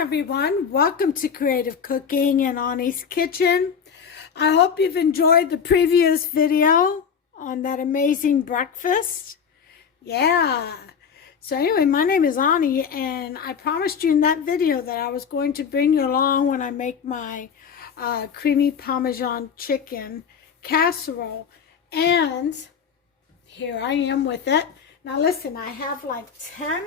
everyone. Welcome to Creative Cooking in Ani's Kitchen. I hope you've enjoyed the previous video on that amazing breakfast. Yeah. So anyway, my name is Ani, and I promised you in that video that I was going to bring you along when I make my creamy Parmesan chicken casserole. And here I am with it. Now listen, I have like 10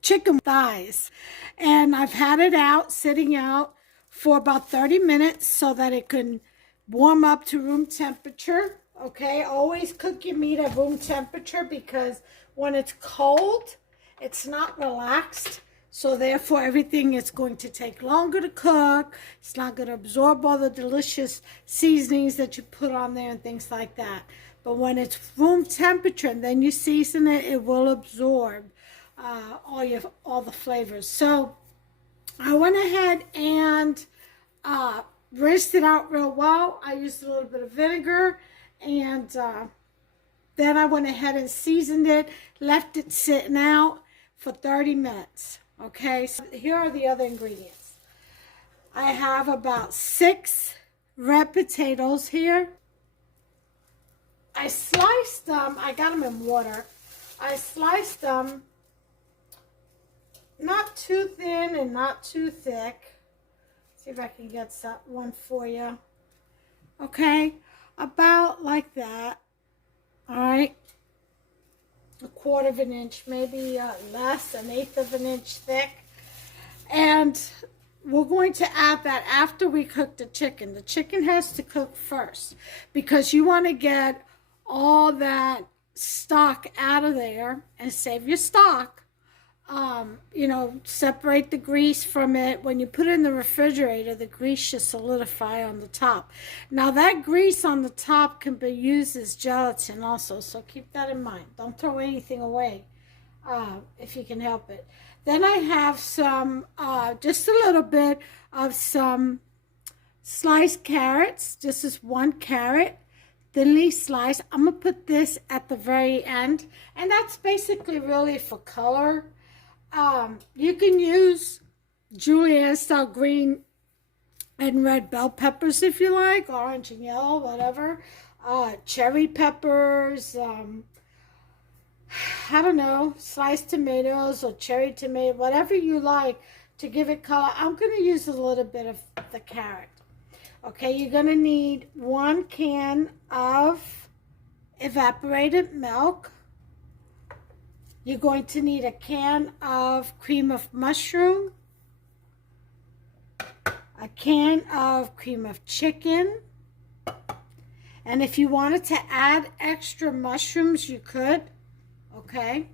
chicken thighs, and I've had it out, sitting out for about 30 minutes so that it can warm up to room temperature. Okay, always cook your meat at room temperature because when it's cold, it's not relaxed. So therefore, everything is going to take longer to cook. It's not going to absorb all the delicious seasonings that you put on there and things like that. But when it's room temperature and then you season it, it will absorb all the flavors. So I went ahead and rinsed it out real well. I used a little bit of vinegar, and then I went ahead and seasoned it, left it sitting out for 30 minutes. Okay, so here are the other ingredients. I have about 6 red potatoes here. I sliced them, I got them in water. I sliced them not too thin and not too thick. See if I can get one for you. Okay, about like that. All right, 1/4 of an inch, maybe less, 1/8 of an inch thick. And we're going to add that after we cook the chicken. The chicken has to cook first because you want to get all that stock out of there and save your stock. Separate the grease from it. When you put it in the refrigerator, the grease should solidify on the top. Now that grease on the top can be used as gelatin also, so keep that in mind. Don't throw anything away if you can help it. Then I have some, just a little bit of some sliced carrots. This is 1 carrot, thinly sliced. I'm going to put this at the very end, and that's basically really for color. You can use julienne style green and red bell peppers if you like, orange and yellow, whatever. Cherry peppers, I don't know, sliced tomatoes or cherry tomato, whatever you like to give it color. I'm going to use a little bit of the carrot. Okay, you're going to need 1 can of evaporated milk. You're going to need a can of cream of mushroom, a can of cream of chicken, and if you wanted to add extra mushrooms, you could, okay?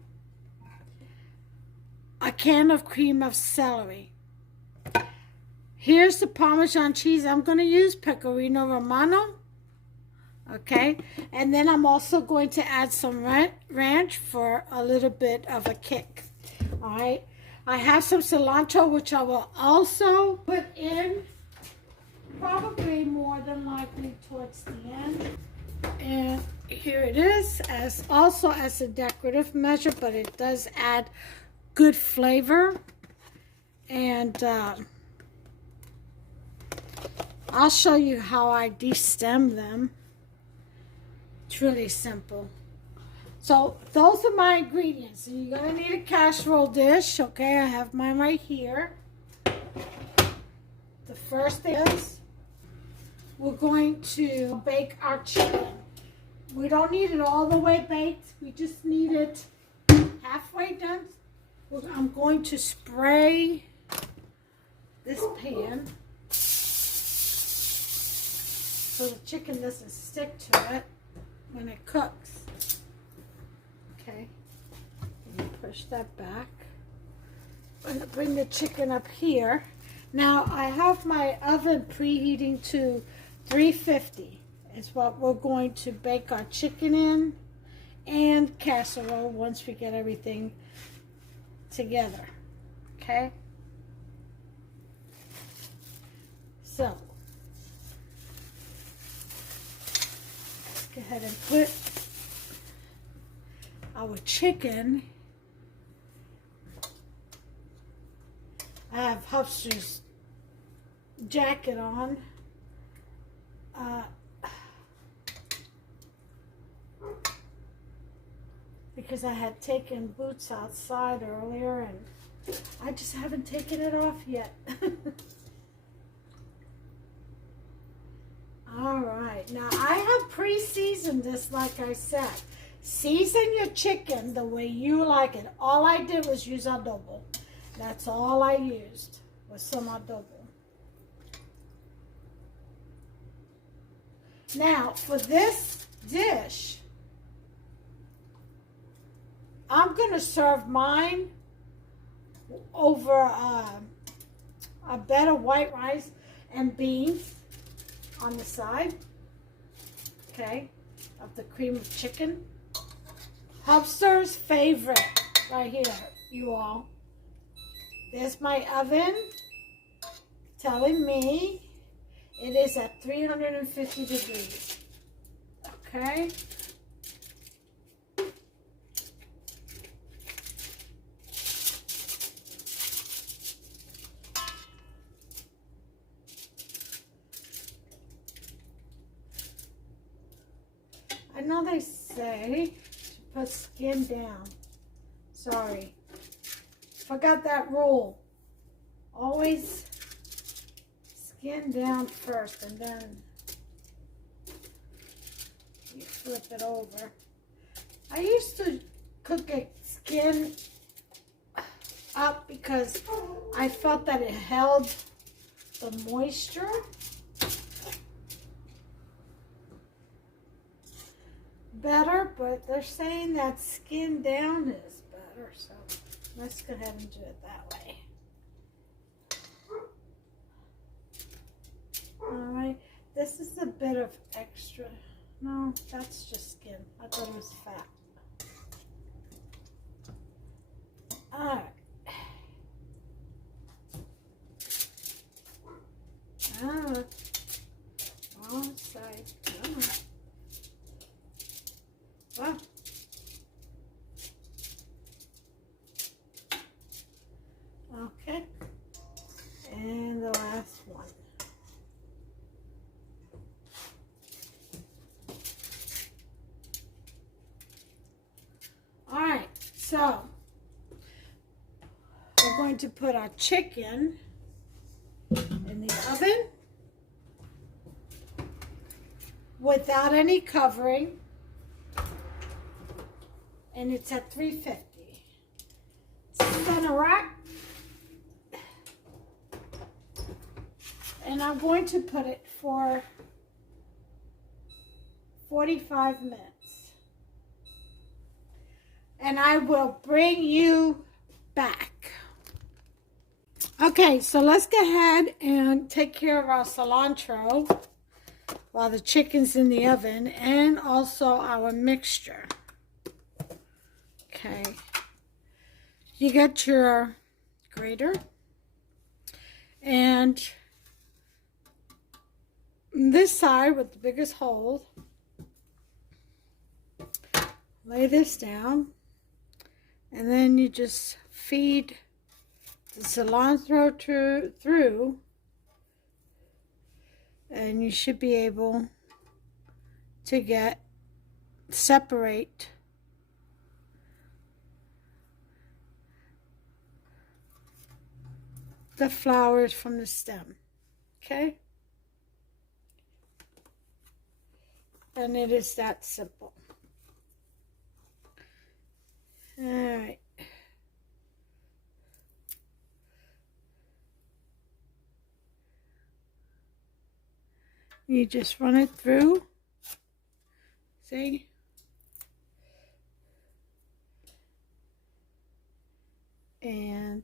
A can of cream of celery. Here's the Parmesan cheese. I'm going to use Pecorino Romano. Okay, and then I'm also going to add some ranch for a little bit of a kick. All right, I have some cilantro, which I will also put in probably more than likely towards the end. And here it is, as a decorative measure, but it does add good flavor. And I'll show you how I destem them. It's really simple. So those are my ingredients. And you're going to need a casserole dish. Okay, I have mine right here. The first thing is we're going to bake our chicken. We don't need it all the way baked. We just need it halfway done. I'm going to spray this pan so the chicken doesn't stick to it when it cooks. Okay, push that back. I'm going to bring the chicken up here. Now I have my oven preheating to 350. It's what we're going to bake our chicken in and casserole once we get everything together. Okay, so go ahead and put our chicken I have Hufster's jacket on. Because I had taken boots outside earlier and I just haven't taken it off yet. All right, now I have pre-seasoned this like I said. Season your chicken the way you like it. All I did was use adobo. That's all I used was some adobo. Now, for this dish, I'm going to serve mine over a bed of white rice and beans on the side, okay, of the cream of chicken. Hubster's favorite right here, you all. There's my oven telling me it is at 350 degrees, okay? I know they say to put skin down. Sorry. Forgot that rule. Always skin down first and then you flip it over. I used to cook it skin up because I felt that it held the moisture. Better, but they're saying that skin down is better, so let's go ahead and do it that way. Alright, this is a bit of extra. No, that's just skin. I thought it was fat. Alright. Alright. Wrong side. Come on. Wow. Okay. And the last one. All right, so we're going to put our chicken in the oven without any covering. And it's at 350. Center rack. And I'm going to put it for 45 minutes. And I will bring you back. Okay, so let's go ahead and take care of our cilantro while the chicken's in the oven, and also our mixture. Okay, you get your grater, and this side with the biggest hole, lay this down, and then you just feed the cilantro through, and you should be able to separate the flowers from the stem, okay? And it is that simple. All right. You just run it through, see? And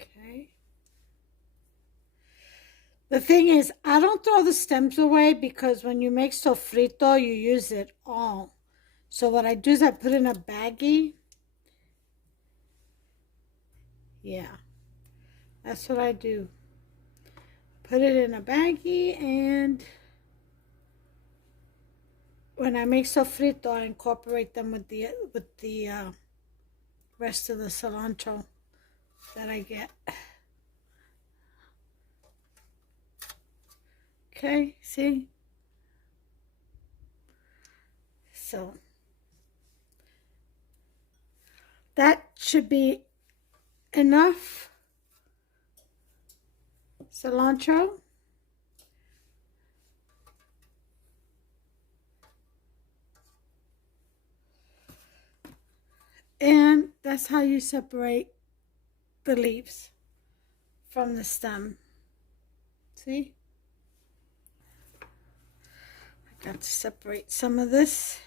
okay. The thing is, I don't throw the stems away because when you make sofrito, you use it all. So what I do is I put in a baggie. Yeah, that's what I do. Put it in a baggie and when I make sofrito, I incorporate them with the rest of the cilantro that I get. Okay, see? So that should be enough cilantro. And that's how you separate the leaves from the stem. See? I got to separate some of this.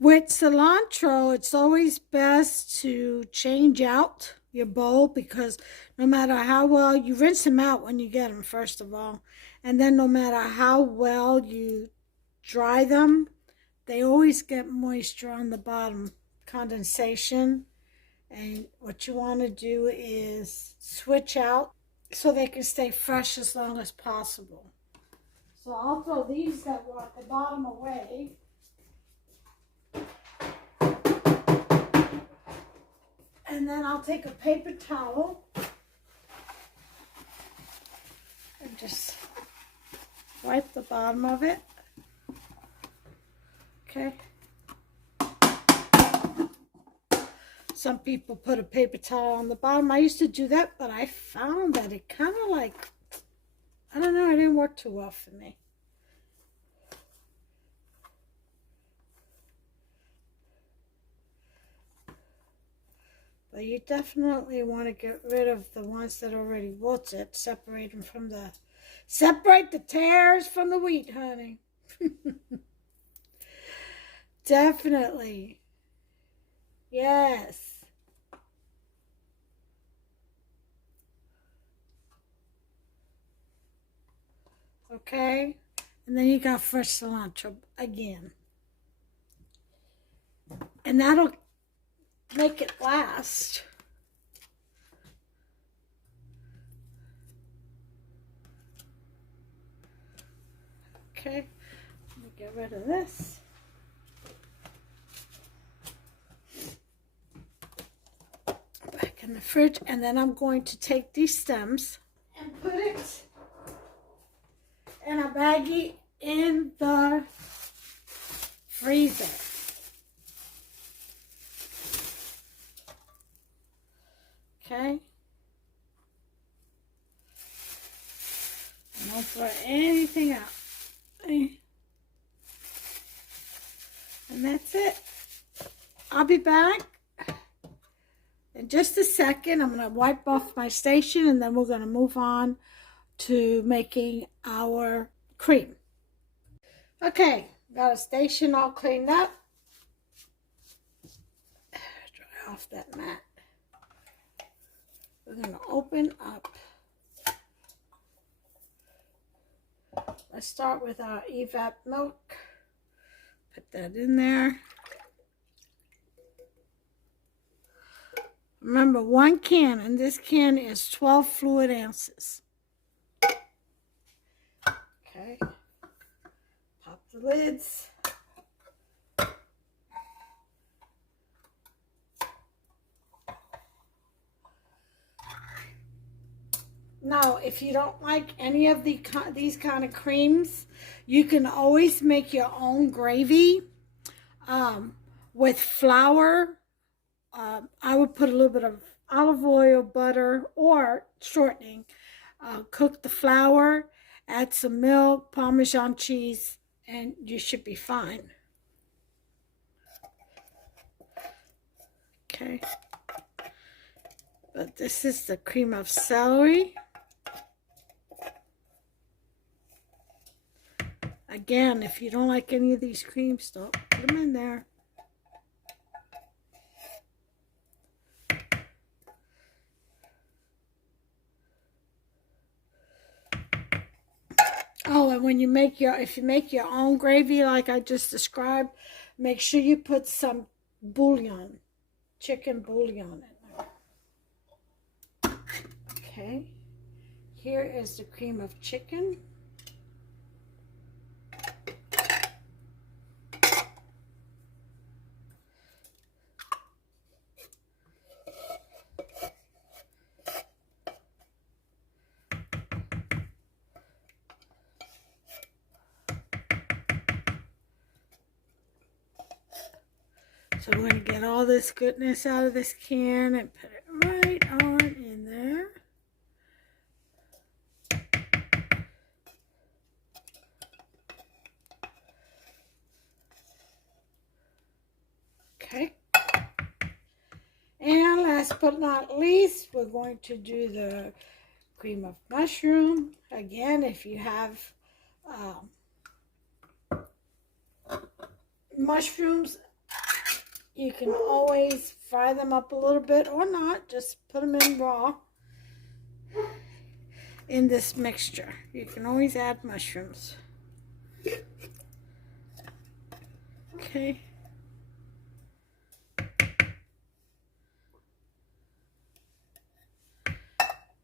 With cilantro, it's always best to change out your bowl, because no matter how well you rinse them out when you get them, first of all, and then no matter how well you dry them, they always get moisture on the bottom, condensation. And what you want to do is switch out so they can stay fresh as long as possible. So I'll throw these that were at the bottom away. And then I'll take a paper towel and just wipe the bottom of it. Okay. Some people put a paper towel on the bottom. I used to do that, but I found that it kind of like, I don't know, it didn't work too well for me. But you definitely want to get rid of the ones that are already wilted. Separate them from the, separate the tares from the wheat, honey. Definitely. Yes. Okay. And then you got fresh cilantro again. And that'll make it last. Okay. Let me get rid of this. Back in the fridge, and then I'm going to take these stems and put it in a baggie in the freezer. Okay. And don't throw anything out. And that's it. I'll be back in just a second. I'm going to wipe off my station, and then we're going to move on to making our cream. Okay, got a station all cleaned up. Dry off that mat. We're going to open up. Let's start with our evap milk. Put that in there. Remember, 1 can, and this can is 12 fluid ounces. Okay. Pop the lids. Now, if you don't like any of these kind of creams, you can always make your own gravy with flour. I would put a little bit of olive oil, butter, or shortening. Cook the flour, add some milk, Parmesan cheese, and you should be fine. Okay. But this is the cream of celery. Again, if you don't like any of these creams, don't put them in there. Oh, and when you make if you make your own gravy like I just described, make sure you put some bouillon, chicken bouillon in there. Okay, here is the cream of chicken. So we're going to get all this goodness out of this can and put it right on in there. Okay. And last but not least, we're going to do the cream of mushroom. Again, if you have mushrooms, you can always fry them up a little bit or not. Just put them in raw in this mixture. You can always add mushrooms. Okay.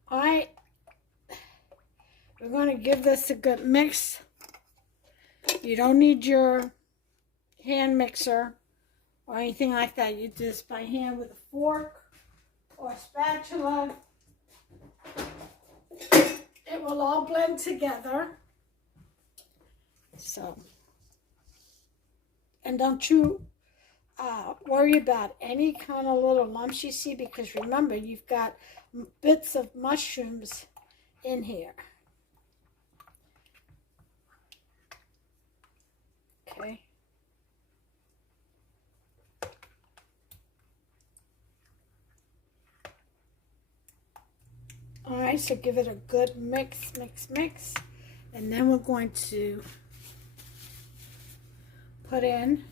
All right. We're going to give this a good mix. You don't need your hand mixer or anything like that. You do this by hand with a fork or a spatula. It will all blend together. So, and don't you worry about any kind of little lumps you see, because remember, you've got bits of mushrooms in here. Okay. All right, so give it a good mix. And then we're going to put in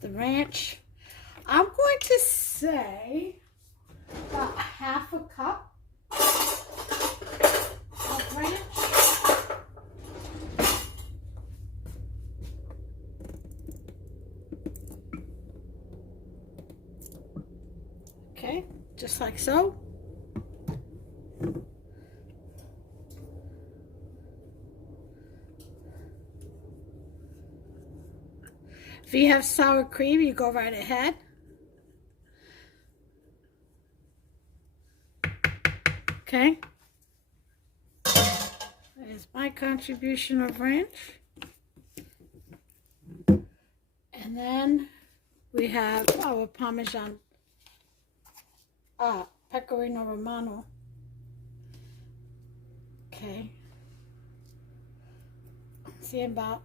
the ranch. I'm going to say about half a cup of ranch. Okay, just like so. If you have sour cream, you go right ahead. Okay. There's my contribution of ranch. And then we have our Parmesan Pecorino Romano. Okay. See, about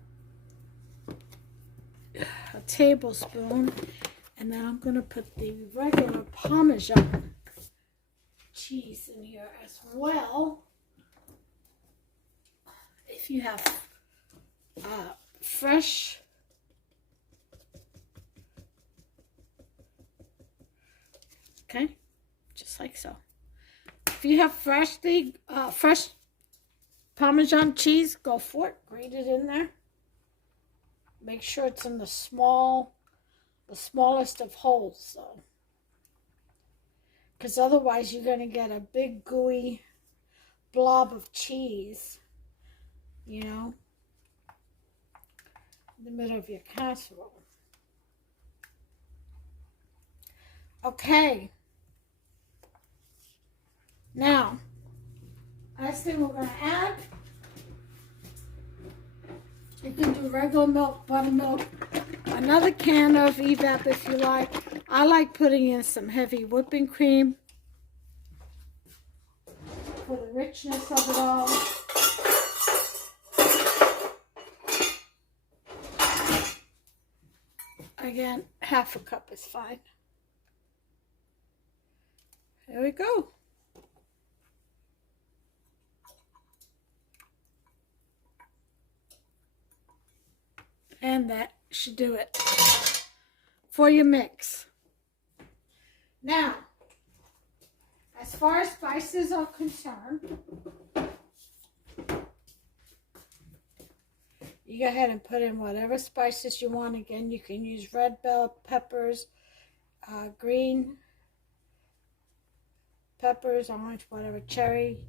a tablespoon. And then I'm going to put the regular Parmesan cheese in here as well. If you have fresh okay, just like so. If you have fresh Parmesan cheese, go for it. Grate it in there. Make sure it's in the smallest of holes, though, because otherwise you're going to get a big gooey blob of cheese, you know, in the middle of your casserole. Okay. Now, last thing we're going to add, you can do regular milk, buttermilk, another can of evap if you like. I like putting in some heavy whipping cream for the richness of it all. Again, half a cup is fine. There we go. And that should do it for your mix. Now, as far as spices are concerned, you go ahead and put in whatever spices you want. Again, you can use red bell peppers, green peppers, orange, whatever, cherry,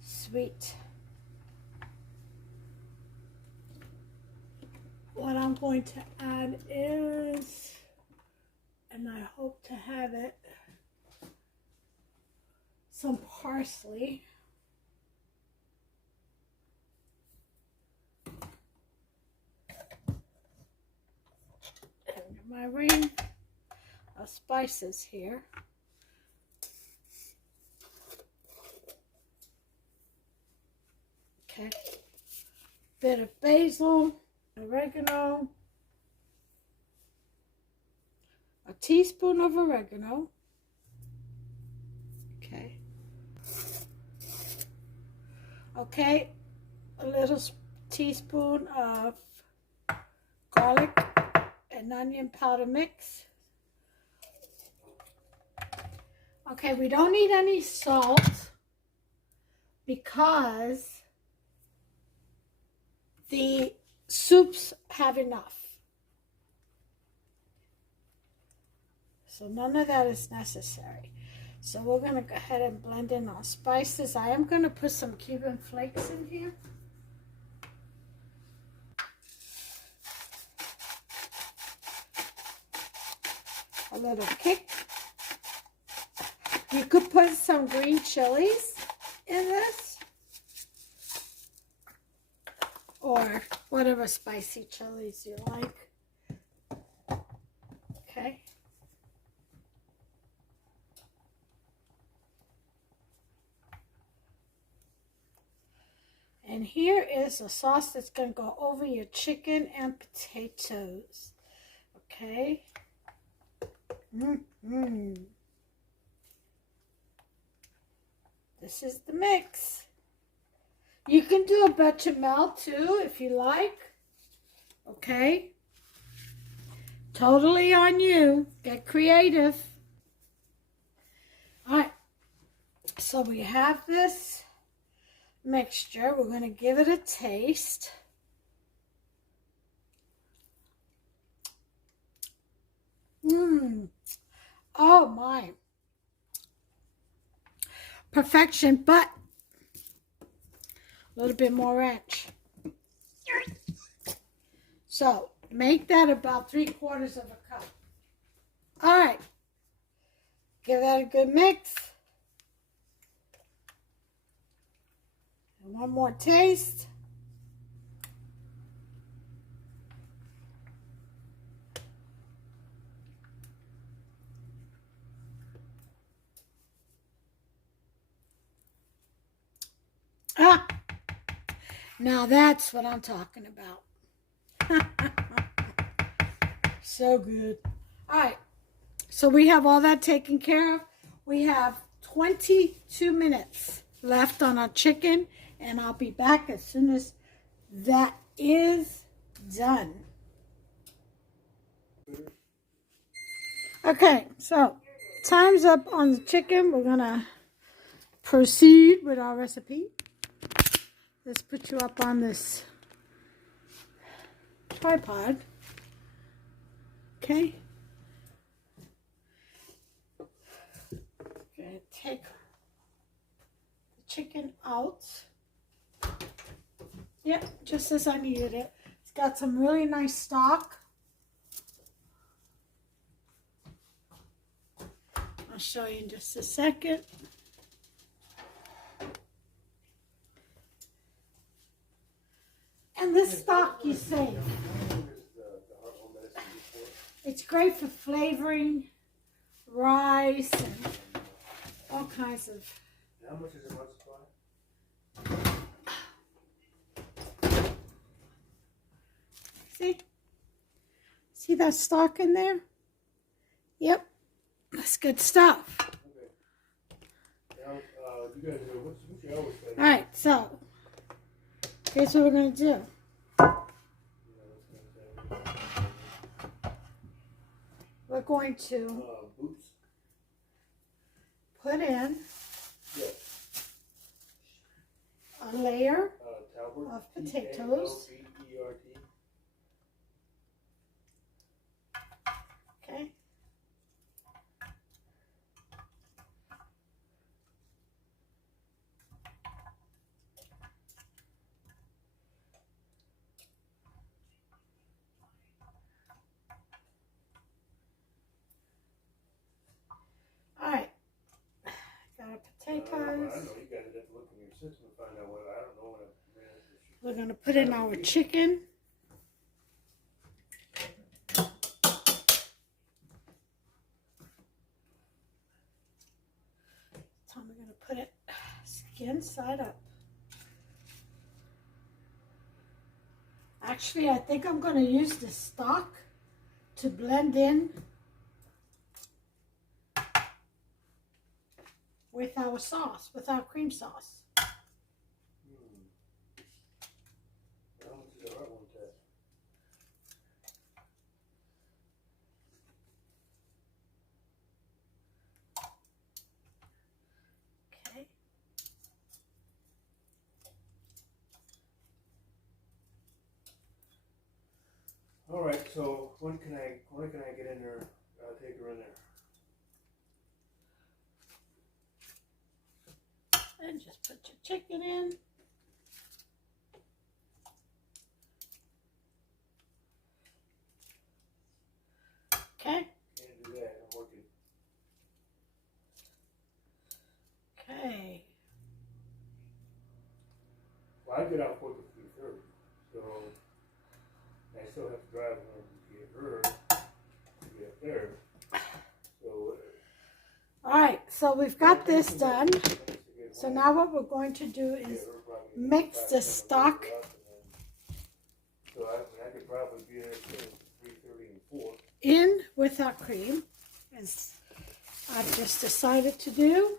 sweet. What I'm going to add is, and I hope to have it, some parsley. my ring of spices here. Okay. Bit of basil, oregano, a teaspoon of oregano. Okay. Okay, a little teaspoon of garlic and onion powder mix. Okay, we don't need any salt because the soups have enough. So none of that is necessary. So we're going to go ahead and blend in our spices. I am going to put some Cuban flakes in here. A little kick. You could put some green chilies in this, or whatever spicy chilies you like. Okay. And here is a sauce that's going to go over your chicken and potatoes. Okay. This is the mix. You can do a bechamel too if you like. Okay. Totally on you. Get creative. All right. So we have this mixture. We're going to give it a taste. Oh my. Perfection, but a little bit more ranch. So make that about 3/4 of a cup. All right. Give that a good mix. And one more taste. Ah, now that's what I'm talking about. So good. All right, so we have all that taken care of. We have 22 minutes left on our chicken, and I'll be back as soon as that is done. Okay, so time's up on the chicken. We're gonna proceed with our recipe. Let's put you up on this tripod. Okay. Gonna take the chicken out. Yep, just as I needed it. It's got some really nice stock. I'll show you in just a second. And this stock you save. It's great for flavoring rice and all kinds of. How much is it one supply? See that stock in there? Yep, that's good stuff. Okay. Now, you guys know what's your hours? All right, so here's what we're going to do. We're going to Boots? put in Yeah. a layer Talbert, of potatoes. T-A-L-B-E-R-T. Okay. All right. Got our potatoes. I don't know. You guys have to look in your system and find out what. I don't know what a man is. We're going to put in our chicken. Skin side up. Actually, I think I'm going to use the stock to blend in with our sauce, with our cream sauce. How much is the hot one test? Okay. All right. So when can I get in there? Take her in there. And just put your chicken in. Okay. Can't do that. I'm working. Okay. Well, I get out work at 3:30, so I still have to drive home to get her to get up there. So. All right. So we've got this done. So now what we're going to do is mix the stock. So I could probably be there between 3:30 and 4. In with our cream, as I've just decided to do.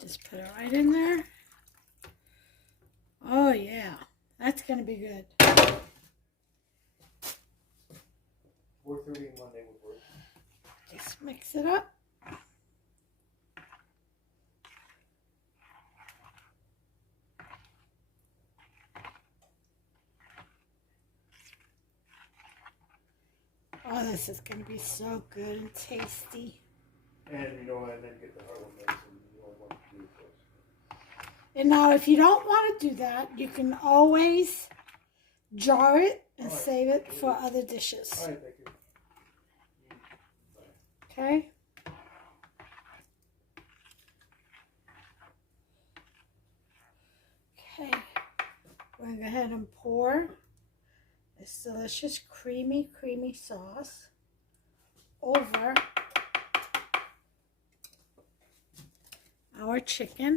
Just put it right in there. Oh yeah, that's gonna be good. 4:30 Monday would work. Just mix it up. Oh, this is going to be so good and tasty. And and then get the hard one mixed and want to do it first. And now if you don't want to do that, you can always jar it and save it for other dishes. All right, thank you. Okay? Okay. We're going to go ahead and pour this delicious creamy sauce over our chicken.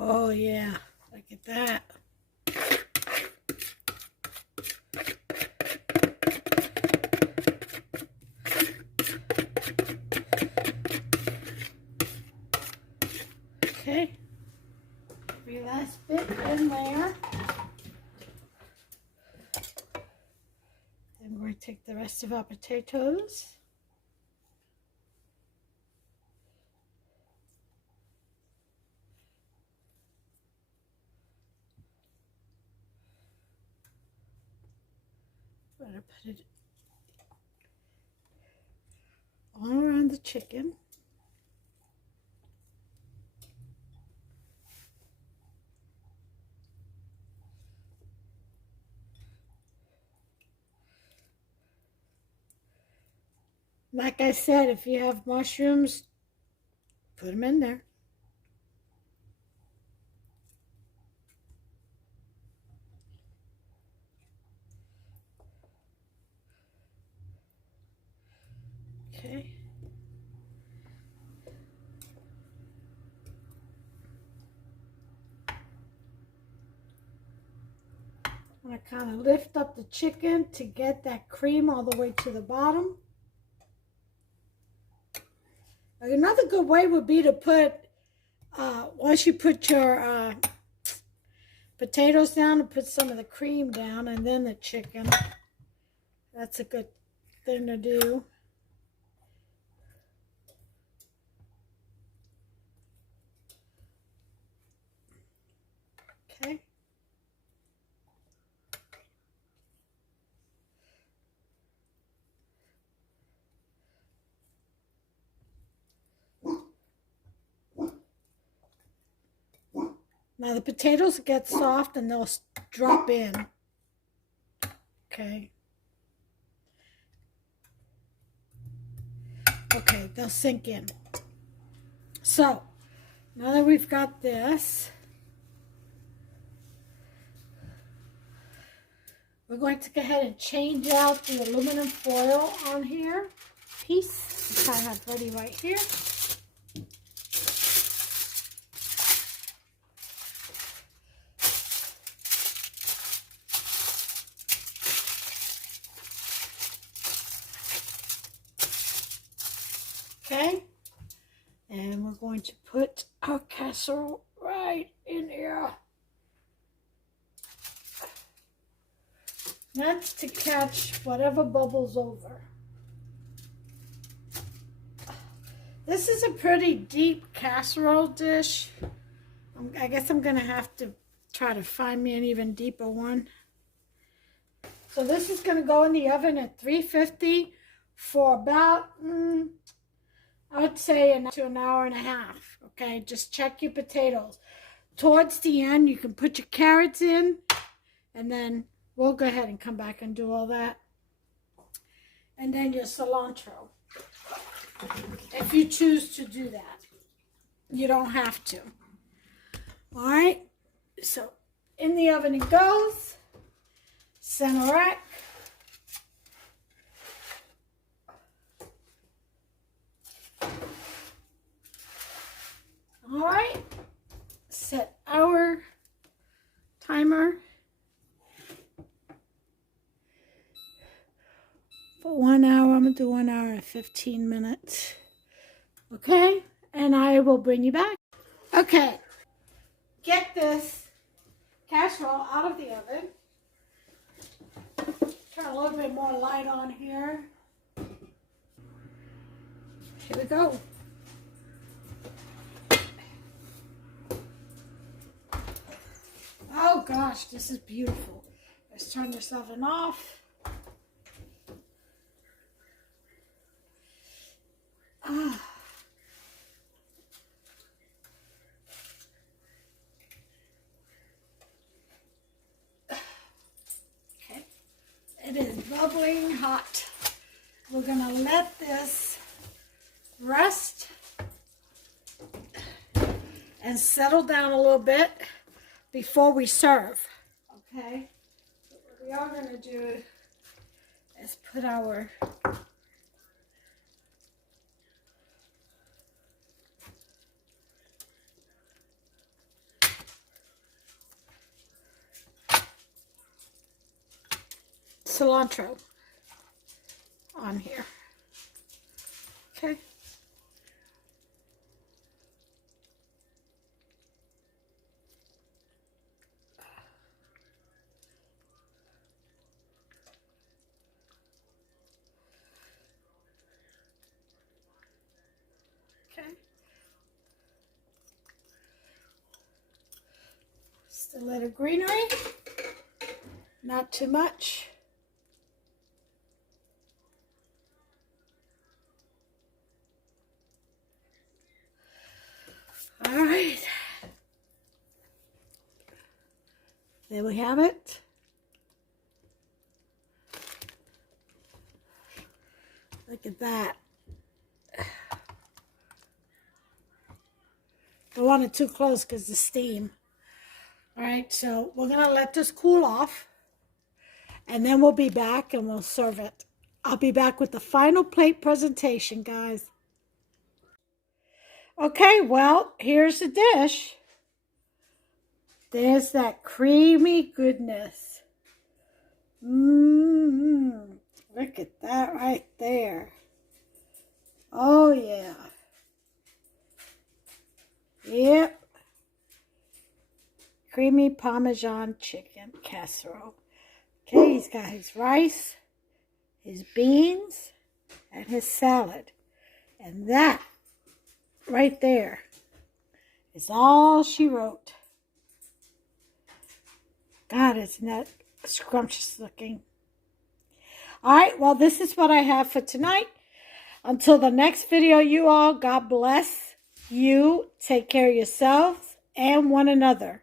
Oh yeah, look at that. Okay, every last bit in there. Then we're going to take the rest of our potatoes. I'm going to put it all around the chicken. Like I said, if you have mushrooms, put them in there. Okay. I'm going to kind of lift up the chicken to get that cream all the way to the bottom. Another good way would be to put, once you put your potatoes down, to put some of the cream down and then the chicken. That's a good thing to do. Okay. Now the potatoes get soft and they'll drop in. Okay. they'll sink in. So, now that we've got this, we're going to go ahead and change out the aluminum foil on here. Piece, which I have ready right here. Okay, and we're going to put our casserole right in here. That's to catch whatever bubbles over. This is a pretty deep casserole dish. I guess I'm gonna have to try to find me an even deeper one. So this is gonna go in the oven at 350 for about, I would say to an hour and a half. Okay, just check your potatoes. Towards the end, you can put your carrots in, and then we'll go ahead and come back and do all that. And then your cilantro, if you choose to do that. You don't have to. All right, so in the oven it goes. Center rack. All right, set our timer for 1 hour. I'm gonna do 1 hour and 15 minutes. Okay, and I will bring you back. Okay, get this casserole out of the oven. Turn a little bit more light on here. Here we go. Oh gosh, this is beautiful. Let's turn this oven off. Ah. Okay, it is bubbling hot. We're gonna let this rest and settle down a little bit before we serve. Okay, what we are going to do is put our cilantro on here. Okay. Okay. Just a little greenery, not too much. All right. There we have it. Look at that. Don't want it too close because the steam. All right, so we're going to let this cool off, and then we'll be back and we'll serve it. I'll be back with the final plate presentation, guys. Okay, well, here's the dish. There's that creamy goodness. Look at that right there. Oh, yeah. Yep. Creamy Parmesan chicken casserole. Okay, he's got his rice, his beans, and his salad. And that right there is all she wrote. God, isn't that scrumptious looking? All right, well, this is what I have for tonight. Until the next video, you all, God bless you. Take care of yourselves and one another.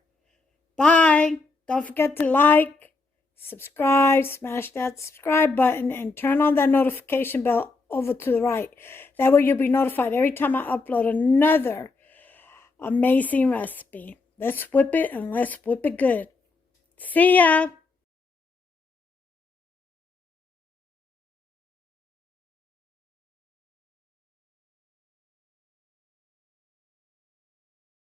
Bye. Don't forget to like, subscribe, smash that subscribe button, and turn on that notification bell over to the right. That way you'll be notified every time I upload another amazing recipe. Let's whip it and let's whip it good. See ya!